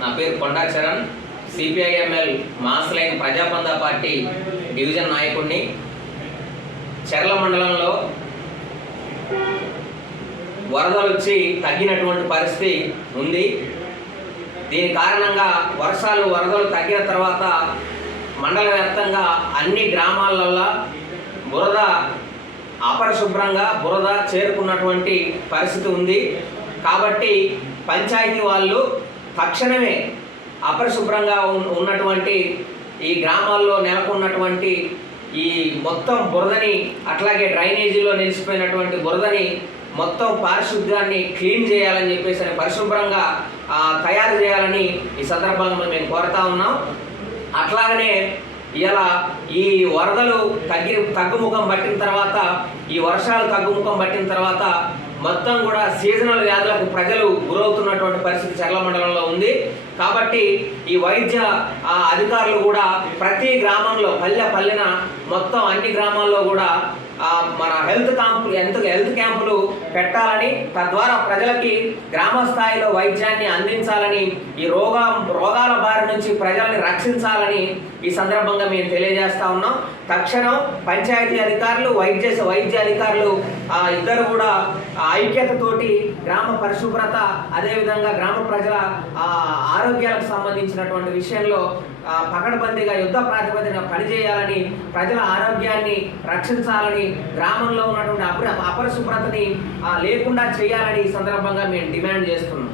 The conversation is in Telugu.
నా పేరు Konda Charan, CPIML mass line Prajabandha party division నాయకుడిని. చర్ల మండలంలో వరదలు వచ్చి తగ్గినటువంటి పరిస్థితి ఉంది. దీని కారణంగా వరదలు తగ్గిన తర్వాత మండల వ్యాప్తంగా అన్ని గ్రామాలలో బురద అపరిశుభ్రంగా బురద చేరుకున్నటువంటి పరిస్థితి ఉంది. కాబట్టి పంచాయతీ వాళ్ళు తక్షణమే అపరిశుభ్రంగా ఉన్నటువంటి ఈ గ్రామాల్లో నెలకొన్నటువంటి ఈ మొత్తం బురదని, అట్లాగే డ్రైనేజీలో నిలిచిపోయినటువంటి బురదని మొత్తం పారిశుద్ధ్యాన్ని క్లీన్ చేయాలని చెప్పేసి పరిశుభ్రంగా తయారు చేయాలని ఈ సందర్భంగా మేము కోరుతా ఉన్నాం. అట్లాగనే ఇలా ఈ వరదలు తగ్గుముఖం పట్టిన తర్వాత, ఈ వర్షాలు తగ్గుముఖం పట్టిన తర్వాత మొత్తం కూడా సీజనల్ వ్యాధులకు ప్రజలు గురవుతున్నటువంటి పరిస్థితి చర్ల మండలంలో ఉంది. కాబట్టి ఈ వైద్య అధికారులు కూడా ప్రతి గ్రామంలో పల్లెన మొత్తం అన్ని గ్రామాల్లో కూడా మన హెల్త్ క్యాంపులు పెట్టాలని, తద్వారా ప్రజలకి గ్రామ స్థాయిలో వైద్యాన్ని అందించాలని, ఈ రోగాల బారి నుంచి ప్రజల్ని రక్షించాలని ఈ సందర్భంగా మేము తెలియజేస్తా ఉన్నాం. తక్షణం పంచాయతీ అధికారులు, వైద్య అధికారులు ఇద్దరు కూడా ఐక్యతతోటి గ్రామ పరిశుభ్రత, అదేవిధంగా గ్రామ ప్రజల ఆరోగ్యాలకు సంబంధించినటువంటి విషయంలో పకడ్బందీగా యుద్ధ ప్రాతిపదికన పనిచేయాలని, ప్రజల ఆరోగ్యాన్ని రక్షించాలని, గ్రామంలో ఉన్నటువంటి అపరిశుభ్రతని లేకుండా చేయాలని ఈ సందర్భంగా మేము డిమాండ్ చేస్తున్నాం.